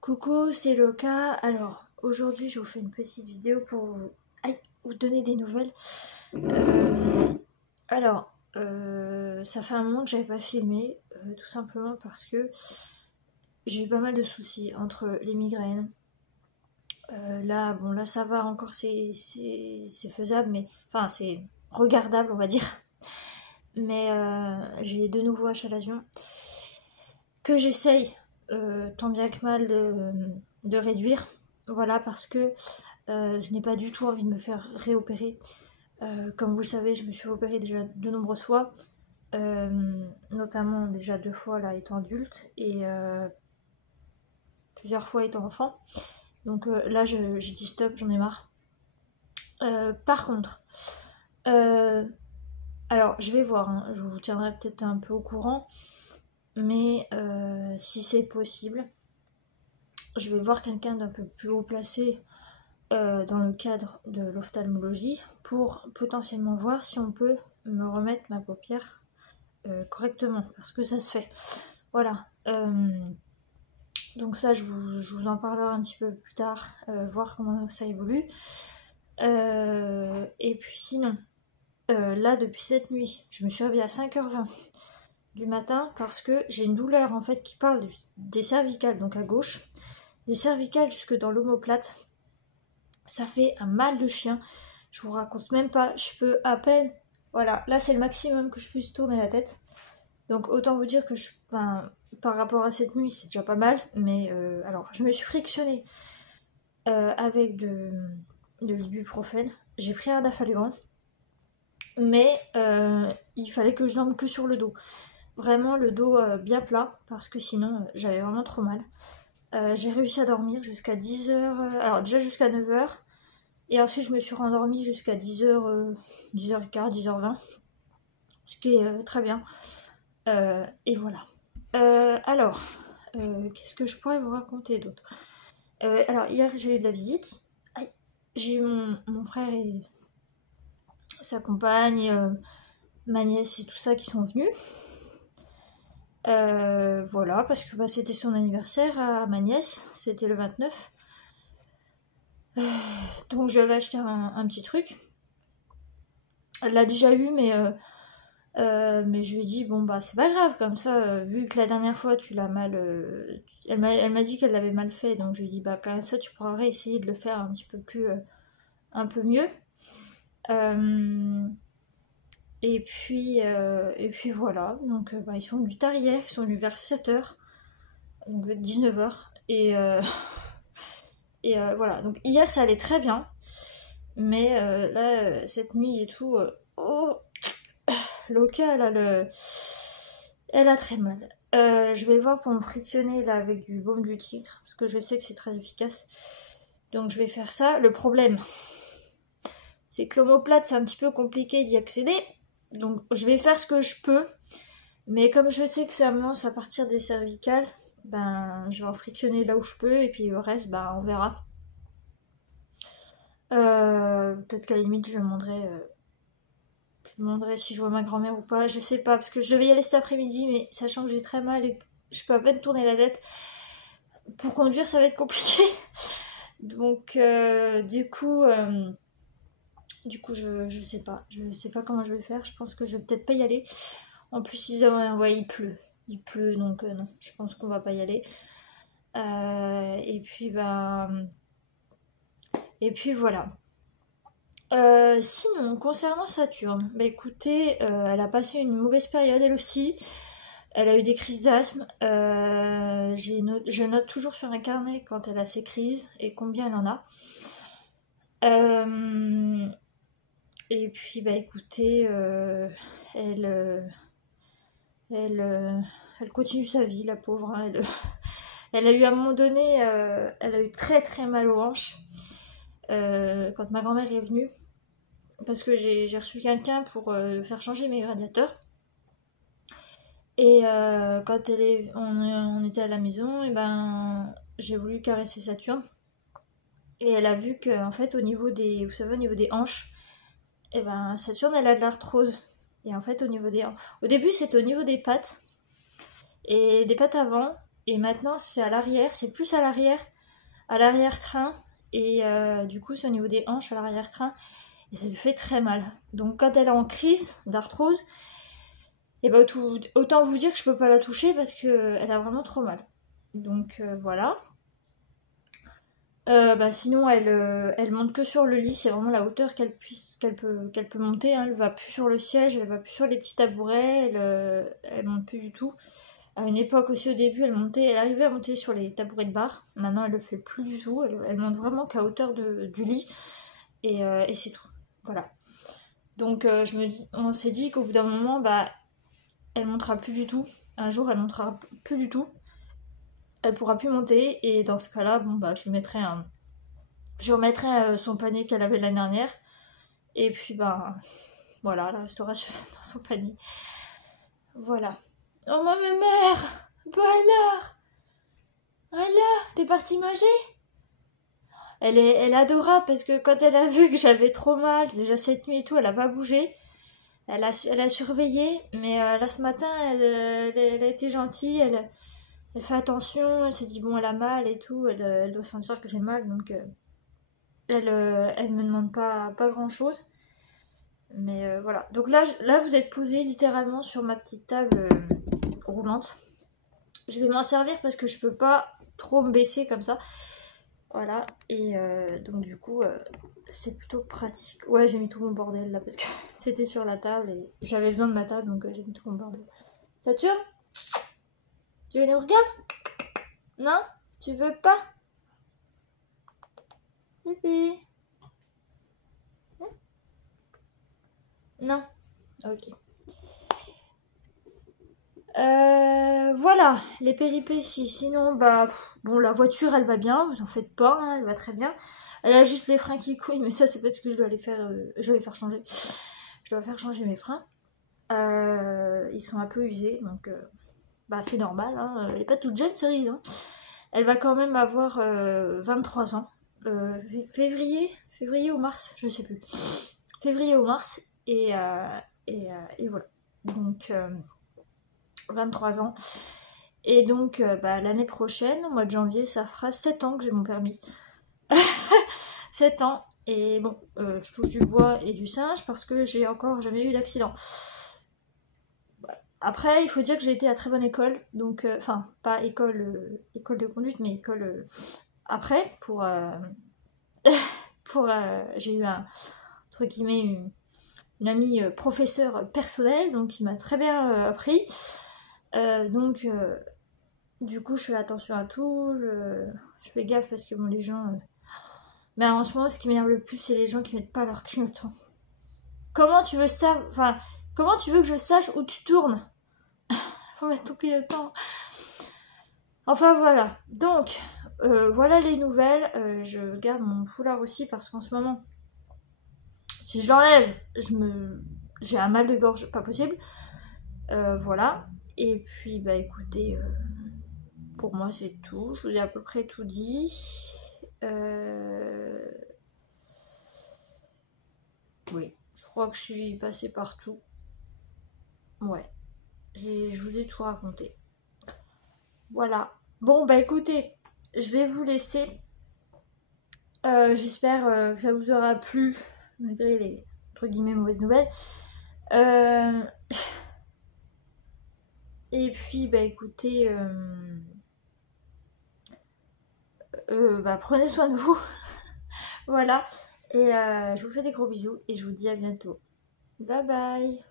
Coucou, c'est Loka. Alors, aujourd'hui, je vous fais une petite vidéo pour vous donner des nouvelles. Ça fait un moment que j'avais pas filmé, tout simplement parce que j'ai eu pas mal de soucis entre les migraines. Là, ça va encore, c'est faisable, mais enfin, c'est regardable, on va dire. Mais j'ai de nouveau un chalazion que j'essaye tant bien que mal de réduire. Voilà, parce que je n'ai pas du tout envie de me faire réopérer. Comme vous le savez, je me suis opérée déjà de nombreuses fois, notamment déjà 2 fois là étant adulte et plusieurs fois étant enfant. Donc là, j'ai dit stop, j'en ai marre. Par contre, alors je vais voir, hein, je vous tiendrai peut-être un peu au courant, mais si c'est possible, je vais voir quelqu'un d'un peu plus haut placé dans le cadre de l'ophtalmologie pour potentiellement voir si on peut me remettre ma paupière correctement, parce que ça se fait. Voilà. Donc ça, je vous en parlerai un petit peu plus tard, voir comment ça évolue. Et puis sinon, là, depuis cette nuit, je me suis réveillée à 5h20 du matin parce que j'ai une douleur en fait qui parle des cervicales, donc à gauche, des cervicales jusque dans l'omoplate. Ça fait un mal de chien. Je vous raconte même pas. Je peux à peine... Voilà, là c'est le maximum que je puisse tourner la tête. Donc autant vous dire que par rapport à cette nuit, c'est déjà pas mal. Mais alors, je me suis frictionnée avec de l'ibuprofène. J'ai pris un Dafalgan. Mais il fallait que je dorme que sur le dos. Vraiment le dos bien plat. Parce que sinon, j'avais vraiment trop mal. J'ai réussi à dormir jusqu'à 10h. Alors déjà jusqu'à 9h. Et ensuite, je me suis rendormie jusqu'à 10h, 10h15, 10h20. Ce qui est très bien. Et voilà. Qu'est-ce que je pourrais vous raconter d'autre? Alors, hier, j'ai eu de la visite. J'ai eu mon frère et sa compagne, ma nièce et tout ça qui sont venus. Voilà, parce que c'était son anniversaire à ma nièce. C'était le 29. Donc, je lui avais acheté un petit truc. Elle l'a déjà eu, mais je lui ai dit, bon bah c'est pas grave, comme ça, vu que la dernière fois tu l'as mal... elle m'a dit qu'elle l'avait mal fait, donc je lui ai dit, bah comme ça tu pourras réessayer de le faire un petit peu plus... un peu mieux. Et puis voilà, donc ils sont venus tard hier, ils sont venus vers 7h, donc 19h, et voilà, donc hier ça allait très bien, mais là, cette nuit et tout... oh, Loka, elle a très mal. Je vais voir pour me frictionner là avec du baume du tigre, parce que je sais que c'est très efficace. Donc je vais faire ça. Le problème, c'est que l'omoplate, c'est un petit peu compliqué d'y accéder. Donc je vais faire ce que je peux. Mais comme je sais que ça commence à partir des cervicales, ben je vais en frictionner là où je peux, et puis le reste, ben on verra. Peut-être qu'à la limite, je demanderai si je vois ma grand-mère ou pas, je sais pas, parce que je vais y aller cet après-midi, mais sachant que j'ai très mal et que je peux à peine tourner la tête, pour conduire ça va être compliqué. Donc du coup je sais pas comment je vais faire, je pense que je vais peut-être pas y aller. En plus ouais, il pleut donc non, je pense qu'on va pas y aller. Et puis voilà. Sinon, concernant Saturne, bah écoutez, elle a passé une mauvaise période elle aussi. Elle a eu des crises d'asthme. Je note toujours sur un carnet quand elle a ses crises et combien elle en a. Et puis, bah écoutez, elle, elle continue sa vie, la pauvre, hein. Elle a eu à un moment donné, elle a eu très très mal aux hanches quand ma grand-mère est venue. Parce que j'ai reçu quelqu'un pour faire changer mes radiateurs. Et quand on était à la maison, et ben j'ai voulu caresser Saturne. Et elle a vu que en fait au niveau des, vous savez, au niveau des hanches, et ben Saturne elle a de l'arthrose. Et en fait au niveau des, au début c'était au niveau des pattes et des pattes avant. et maintenant c'est à l'arrière, c'est plus à l'arrière-train, et du coup c'est au niveau des hanches à l'arrière-train, et ça lui fait très mal. Donc quand elle est en crise d'arthrose, et bah autant vous dire que je peux pas la toucher parce qu'elle a vraiment trop mal. Donc voilà. Bah sinon elle monte que sur le lit, c'est vraiment la hauteur qu'elle peut monter, hein. Elle va plus sur le siège, elle va plus sur les petits tabourets, elle monte plus du tout. À une époque aussi au début elle arrivait à monter sur les tabourets de bar, maintenant elle le fait plus du tout, elle monte vraiment qu'à hauteur du lit et c'est tout. Voilà. Donc on s'est dit qu'au bout d'un moment, bah elle montera plus du tout. Un jour elle montera plus du tout. Elle pourra plus monter et dans ce cas-là, bon bah je remettrai son panier qu'elle avait l'année dernière. Et puis bah voilà, la restauration dans son panier. Voilà. Oh ma mère! Bah alors, t'es partie manger? Elle est adorable parce que quand elle a vu que j'avais trop mal, déjà cette nuit et tout, elle a pas bougé. Elle a surveillé, mais là ce matin, elle a été gentille, elle fait attention, elle se dit bon, elle a mal et tout, elle doit sentir que j'ai mal, donc elle me demande pas grand chose. Mais voilà. Donc là, vous êtes posé littéralement sur ma petite table roulante. Je vais m'en servir parce que je peux pas trop me baisser comme ça. Voilà. Et donc du coup, c'est plutôt pratique. Ouais, j'ai mis tout mon bordel là parce que c'était sur la table et j'avais besoin de ma table, donc j'ai mis tout mon bordel. Saturne, tu veux nous regarder? Non? Tu veux pas? Pipi. Non? Ok. Voilà, les péripéties. Sinon, bah, bon, la voiture, elle va bien, vous en faites pas, hein, elle va très bien. Elle a juste les freins qui couillent, mais ça, c'est parce que je dois les faire changer. Je dois faire changer mes freins. Ils sont un peu usés, donc, bah, c'est normal, hein. Elle est pas toute jeune, cerise, hein. Elle va quand même avoir 23 ans. Février ou mars, je sais plus. Février ou mars, et voilà. Donc, 23 ans. Et donc, bah, l'année prochaine, au mois de janvier, ça fera 7 ans que j'ai mon permis. 7 ans. Et bon, je touche du bois et du singe parce que j'ai encore jamais eu d'accident. Après, il faut dire que j'ai été à très bonne école. Donc, enfin, pas école de conduite, mais école après, j'ai eu entre guillemets, une amie professeure personnelle, donc qui m'a très bien appris. Donc, du coup, je fais attention à tout, je fais gaffe parce que bon, les gens. Mais en ce moment, ce qui m'énerve le plus, c'est les gens qui mettent pas leur clignotant. Comment tu veux ça? Enfin, comment tu veux que je sache où tu tournes? Faut mettre ton clignotant. Enfin voilà. Donc, voilà les nouvelles. Je garde mon foulard aussi parce qu'en ce moment, si je l'enlève, j'ai un mal de gorge pas possible. Voilà. Et puis, bah écoutez, pour moi c'est tout. Je vous ai à peu près tout dit. Oui, je crois que je suis passée partout. Ouais, je vous ai tout raconté. Voilà. Bon, bah écoutez, je vais vous laisser. J'espère que ça vous aura plu, malgré les entre guillemets mauvaises nouvelles. Et puis, bah écoutez, bah, prenez soin de vous. Voilà. Et je vous fais des gros bisous et je vous dis à bientôt. Bye bye.